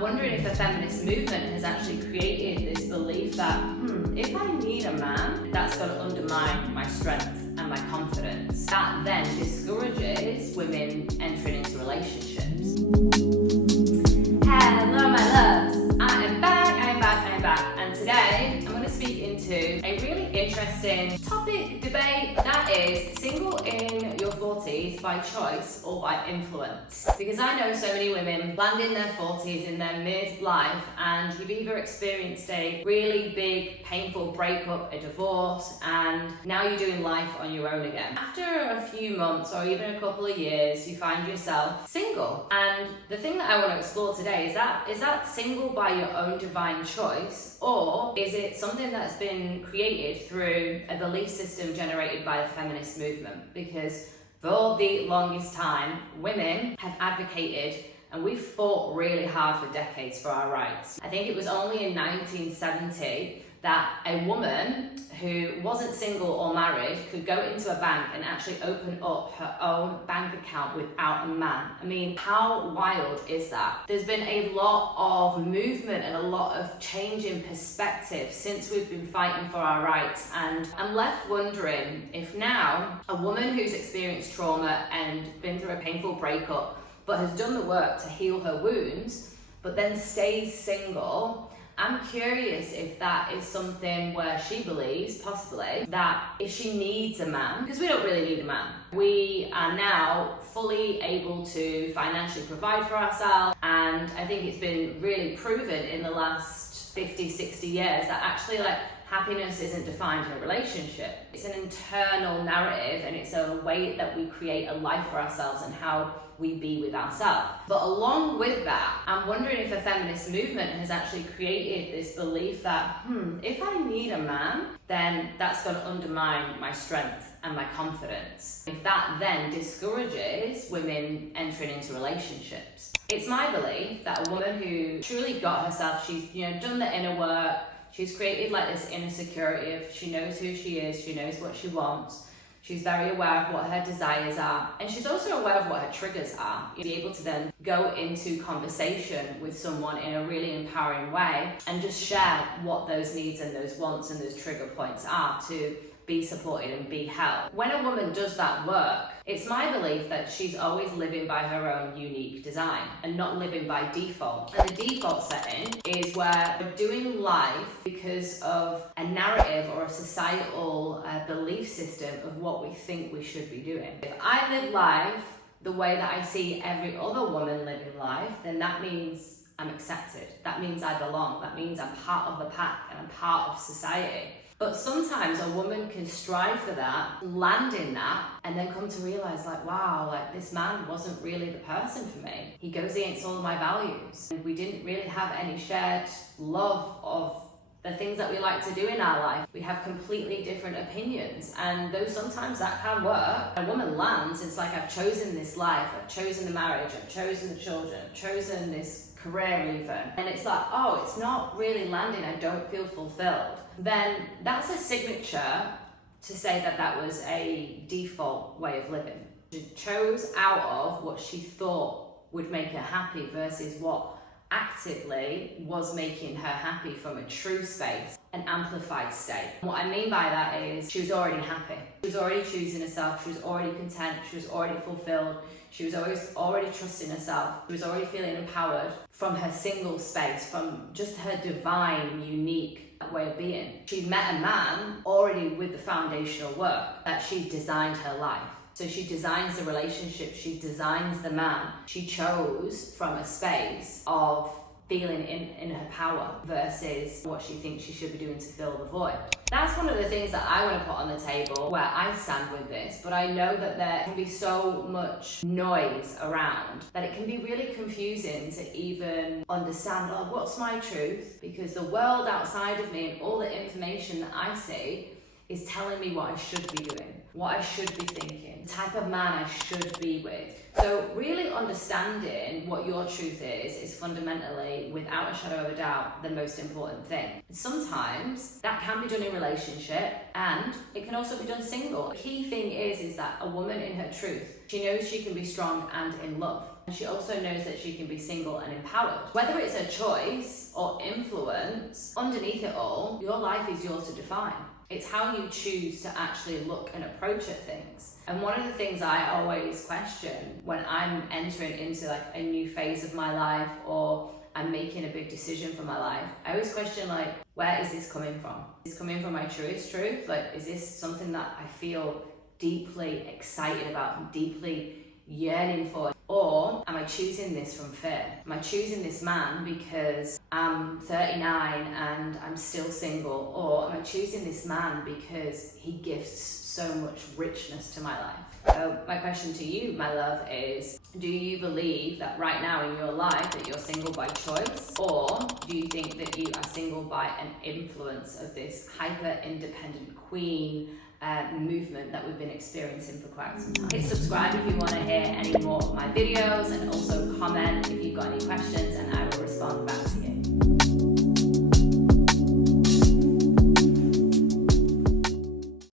I'm wondering if the feminist movement has actually created this belief that, if I need a man, that's going to undermine my strength and my confidence. That then discourages women entering into relationships. Hello, my loves. I am back, and today I'm going to speak into a really interesting topic, debate, that is single in your 40s by choice or by influence. Because I know so many women land in their 40s, in their midlife, and you've either experienced a really big, painful breakup, a divorce, and now you're doing life on your own again. After a few months or even a couple of years, you find yourself single. And the thing that I want to explore today is that single by your own divine choice, or is it something that's been created through a belief system generated by the feminist movement? Because for the longest time, women have advocated and we've fought really hard for decades for our rights. I think it was only in 1970 that a woman who wasn't single or married could go into a bank and actually open up her own bank account without a man. I mean, how wild is that? There's been a lot of movement and a lot of change in perspective since we've been fighting for our rights, and I'm left wondering if now a woman who's experienced trauma and been through a painful breakup but has done the work to heal her wounds but then stays single, I'm curious if that is something where she believes, possibly, that if she needs a man, because we don't really need a man. We are now fully able to financially provide for ourselves, and I think it's been really proven in the last 50, 60 years that actually happiness isn't defined in a relationship. It's an internal narrative, and it's a way that we create a life for ourselves and how we be with ourselves. But along with that, I'm wondering if the feminist movement has actually created this belief that, if I need a man, then that's going to undermine my strength and my confidence. If that then discourages women entering into relationships. It's my belief that a woman who truly got herself, she's done the inner work, she's created this inner security of she knows who she is, she knows what she wants, she's very aware of what her desires are, and she's also aware of what her triggers are. You'll be able to then go into conversation with someone in a really empowering way and just share what those needs and those wants and those trigger points are to be supported and be held. When a woman does that work, it's my belief that she's always living by her own unique design and not living by default. And the default setting is where we're doing life because of a narrative or a societal belief system of what we think we should be doing. If I live life the way that I see every other woman living life, then that means I'm accepted. That means I belong. That means I'm part of the pack and I'm part of society. But sometimes a woman can strive for that, land in that, and then come to realize wow, this man wasn't really the person for me. He goes against all of my values. And we didn't really have any shared love of the things that we like to do in our life. We have completely different opinions, and though sometimes that can work, a woman lands, it's like, I've chosen this life, I've chosen the marriage, I've chosen the children, I've chosen this career even, and it's like, oh, it's not really landing, I don't feel fulfilled. Then that's a signature to say that that was a default way of living. She chose out of what she thought would make her happy versus what actively was making her happy from a true space, an amplified state. What I mean by that is she was already happy. She was already choosing herself. She was already content. She was already fulfilled. She was already trusting herself. She was already feeling empowered from her single space, from just her divine, unique way of being. She'd met a man already with the foundational work that she designed her life. So she designs the relationship, she designs the man. She chose from a space of feeling in her power versus what she thinks she should be doing to fill the void. That's one of the things that I want to put on the table where I stand with this, but I know that there can be so much noise around that it can be really confusing to even understand, what's my truth? Because the world outside of me and all the information that I see is telling me what I should be doing, what I should be thinking, the type of man I should be with. So really understanding what your truth is fundamentally, without a shadow of a doubt, the most important thing. Sometimes that can be done in relationship, and it can also be done single. The key thing is that a woman in her truth, she knows she can be strong and in love. And she also knows that she can be single and empowered. Whether it's a choice or influence, underneath it all, your life is yours to define. It's how you choose to actually look and approach at things. And one of the things I always question when I'm entering into like a new phase of my life, or I'm making a big decision for my life, I always question, like, where is this coming from? Is this coming from my truest truth? Like, is this something that I feel deeply excited about and deeply yearning for? Or am I choosing this from fear? Am I choosing this man because I'm 39 and I'm still single? Or am I choosing this man because he gifts so much richness to my life? So my question to you, my love, is, do you believe that right now in your life that you're single by choice? Or do you think that you are single by an influence of this hyper-independent queen movement that we've been experiencing for quite some time? Hit subscribe if you want to hear any more of my videos, and also comment if you've got any questions and I will respond.